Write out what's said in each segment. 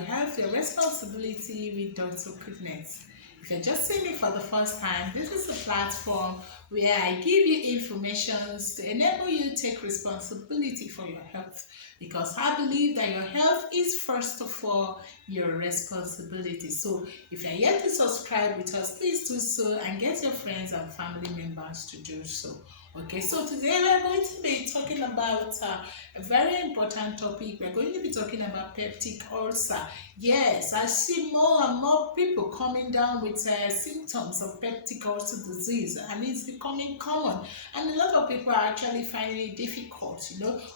health, your responsibility with Dr. Goodness. If you're just seeing me for the first time, this is a platform where I give you information to enable you to take responsibility for your health, because I believe that your health is first of all your responsibility. So if you're yet to subscribe with us, please do so and get your friends and family members to do so. Okay, so today we're going to be talking about a very important topic. We're going to be talking about peptic ulcer. Yes, I see more and more people coming down with symptoms of peptic ulcer disease, and it's becoming common. And a lot of people are actually finding it difficult,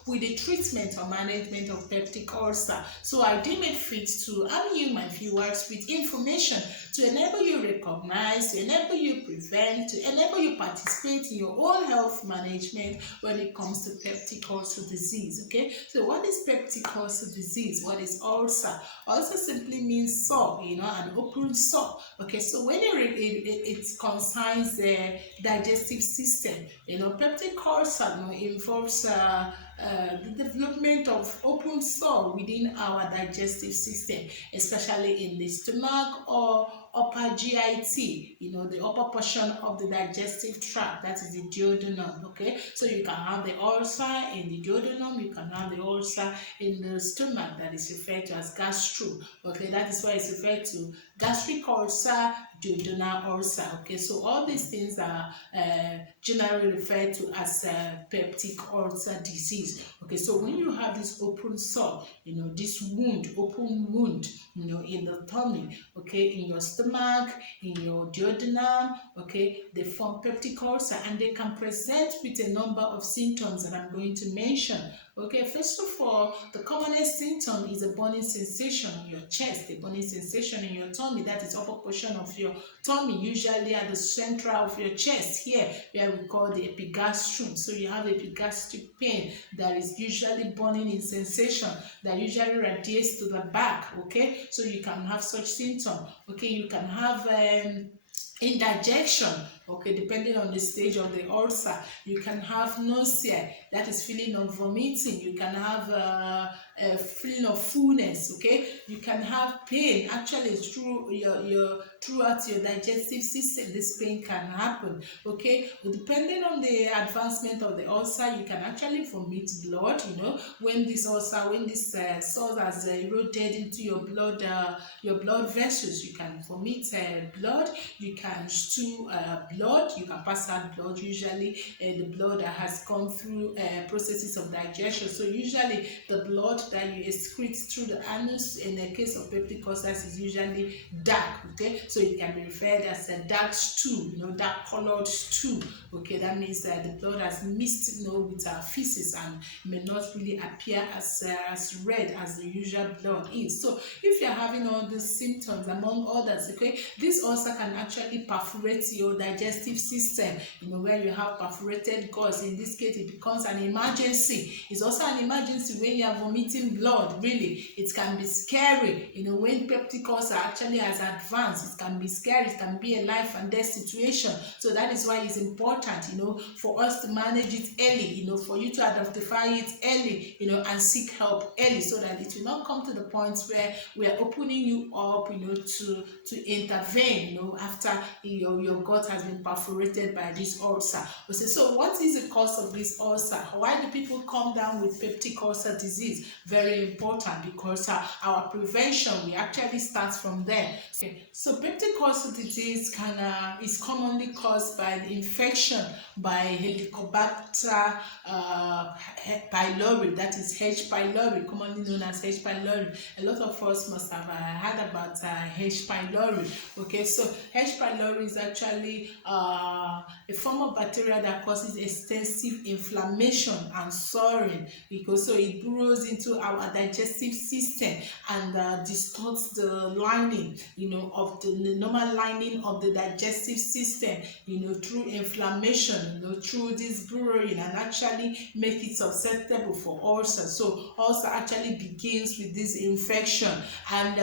with the treatment or management of peptic ulcer. So I deem it fit to arm you, my viewers, with information to enable you recognize, to enable you prevent, to enable you participate in your own health management when it comes to peptic ulcer disease. Okay, so what is peptic ulcer disease? What is ulcer? Ulcer simply means sore, an open sore. Okay, so when it concerns the digestive system, peptic ulcer involves the development of open sore within our digestive system, especially in the stomach or upper GIT, the upper portion of the digestive tract, that is the duodenum. Okay, so you can have the ulcer in the duodenum, you can have the ulcer in the stomach, that is referred to as gastro. Okay, that is why it's referred to gastric ulcer, duodenal ulcer. Okay, so all these things are generally referred to as peptic ulcer disease. Okay, so when you have this open sore, this open wound, in the tummy, okay, in your stomach, in your duodenum, okay, they form peptic ulcer, and they can present with a number of symptoms that I'm going to mention. Okay, first of all, the commonest symptom is a burning sensation on your chest, a burning sensation in your tummy, that is upper portion of your tummy, usually at the center of your chest here, where we call the epigastrium. So you have epigastric pain that is usually burning in sensation, that usually radiates to the back. Okay, so you can have such symptom. Okay, you can have indigestion, okay, depending on the stage of the ulcer. You can have nausea, that is feeling of vomiting. You can have a feeling of fullness. Okay, you can have pain actually through throughout your digestive system. This pain can happen. Okay, depending on the advancement of the ulcer, you can actually vomit blood. When this ulcer, when this sore has eroded into your blood vessels, you can vomit blood. You can stew blood. You can pass out blood. Usually the blood that has gone through processes of digestion. So usually the blood that you excrete through the anus in the case of peptic ulcers is usually dark. Okay, so it can be referred as a dark stew, dark colored stew. Okay, that means that the blood has mixed, with our feces and may not really appear as red as the usual blood is. So if you're having all these symptoms, among others, okay, this ulcer can actually perforate your digestive system, where you have perforated gulls. In this case, it becomes an emergency. It's also an emergency when you are vomiting blood. Really, it can be scary, when peptic ulcer actually has advanced. It can be scary. It can be a life and death situation. So that is why it's important, for us to manage it early, for you to identify it early, and seek help early, so that it will not come to the point where we are opening you up, to intervene, after your gut has been perforated by this ulcer. So what is the cause of this ulcer? Why do people come down with peptic ulcer disease? Very important, because our prevention, we actually start from there. Okay. So peptic ulcer disease is commonly caused by the infection by Helicobacter pylori, that is H. pylori, commonly known as H. pylori. A lot of us must have heard about H. pylori. Okay, so H. pylori is actually a form of bacteria that causes extensive inflammation and soring, because so it burrows into our digestive system and distorts the lining, of the normal lining of the digestive system, through inflammation, through this burrowing, and actually make it susceptible for ulcer. So ulcer actually begins with this infection, and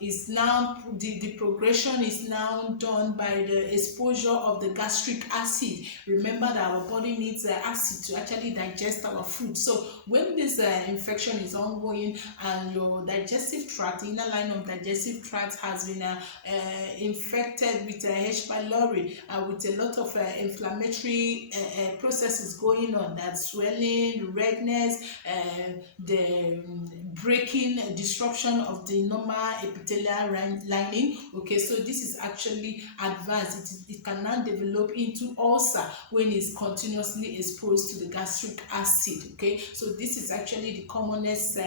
is now the progression is now done done by the exposure of the gastric acid. Remember that our body needs acid to actually digest our food. So when this infection is ongoing and your digestive tract, the inner line of digestive tract has been infected with H. pylori, with a lot of inflammatory processes going on, that swelling, redness, the breaking, disruption of the normal epithelial lining. Okay, so this is actually advanced. It can now develop into ulcer when it's continuously exposed to the gastric acid. Okay, so this is actually the commonest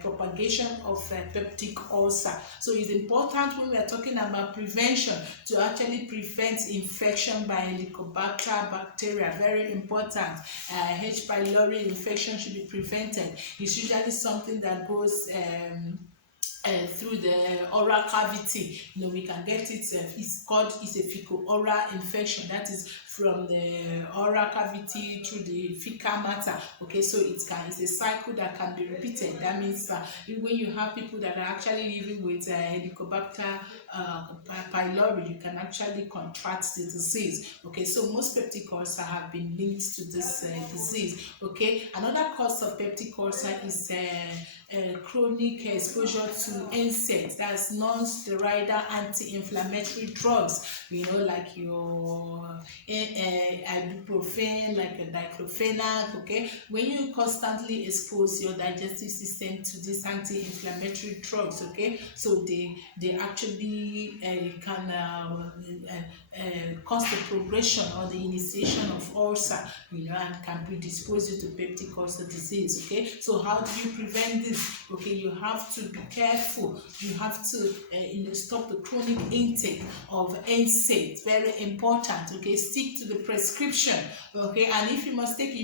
propagation of peptic ulcer. So it's important when we are talking about prevention to actually prevent infection by Helicobacter bacteria. Very important. H. pylori infection should be prevented. It's usually something that goes through the oral cavity. We can get it. It's called fecal oral infection. That is from the oral cavity through the fecal matter. Okay, so it's a cycle that can be repeated. That means when you have people that are actually living with Helicobacter pylori, you can actually contract the disease. Okay, so most peptic ulcer have been linked to this disease. Okay, another cause of peptic ulcer is chronic exposure to NSAIDs, that's non-steroidal anti-inflammatory drugs, like your ibuprofen, like a diclofenac. Okay, when you constantly expose your digestive system to these anti-inflammatory drugs, okay, so they actually can cause the progression or the initiation of ulcer, and can predispose you to peptic ulcer disease. Okay, so how do you prevent this? Okay, you have to be careful. You have to stop the chronic intake of NSAID. Very important. Okay, stick to the prescription. Okay, and if you must take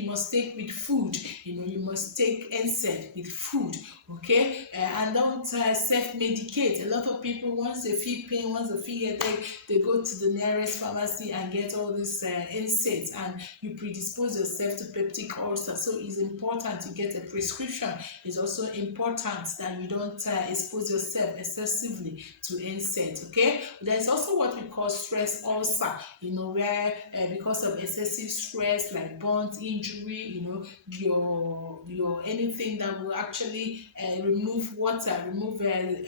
with food. You must take NSAID with food. Okay, and don't self-medicate. A lot of people, once they feel pain, once they feel headache, they go to the nearest pharmacy and get all these NSAIDs, and you predispose yourself to peptic ulcer. So it's important to get a prescription. It's also important that you don't expose yourself excessively to NSAIDs. Okay, there's also what we call stress ulcer, where because of excessive stress, like burns, injury, your anything that will actually remove water, remove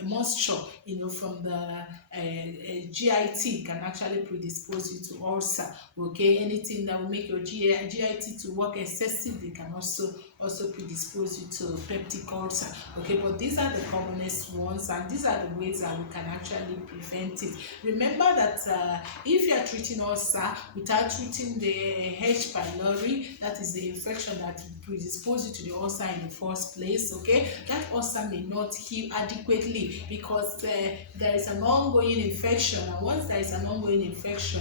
moisture, from the GIT, can actually predispose you to ulcer. Okay, anything that will make your GIT to work excessively can also predispose you to peptic ulcer. Okay, but these are the commonest ones, and these are the ways that we can actually prevent it. Remember that if you are treating ulcer without treating the H. pylori, that is the infection that predispose you to the ulcer in the first place, okay, that ulcer may not heal adequately because there is an ongoing infection, and once there is an ongoing infection,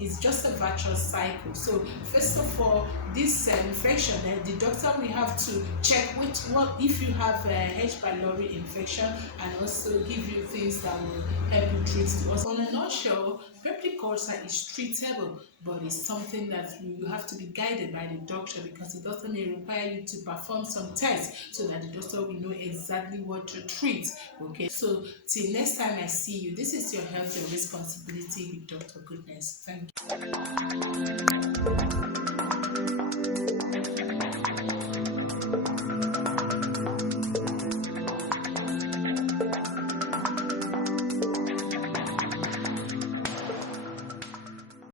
it's just a virtuous cycle. So first of all, this infection, the doctor will have to check what if you have H. pylori infection, and also give you things that will help you treat the ulcer. On a nutshell, peptic ulcer is treatable, but it's something that you have to be guided by the doctor, because the doctor may require you to perform some tests so that the doctor will know exactly what to treat. Okay, so till next time I see you, this is your health and responsibility with Dr. Goodness. Thank you.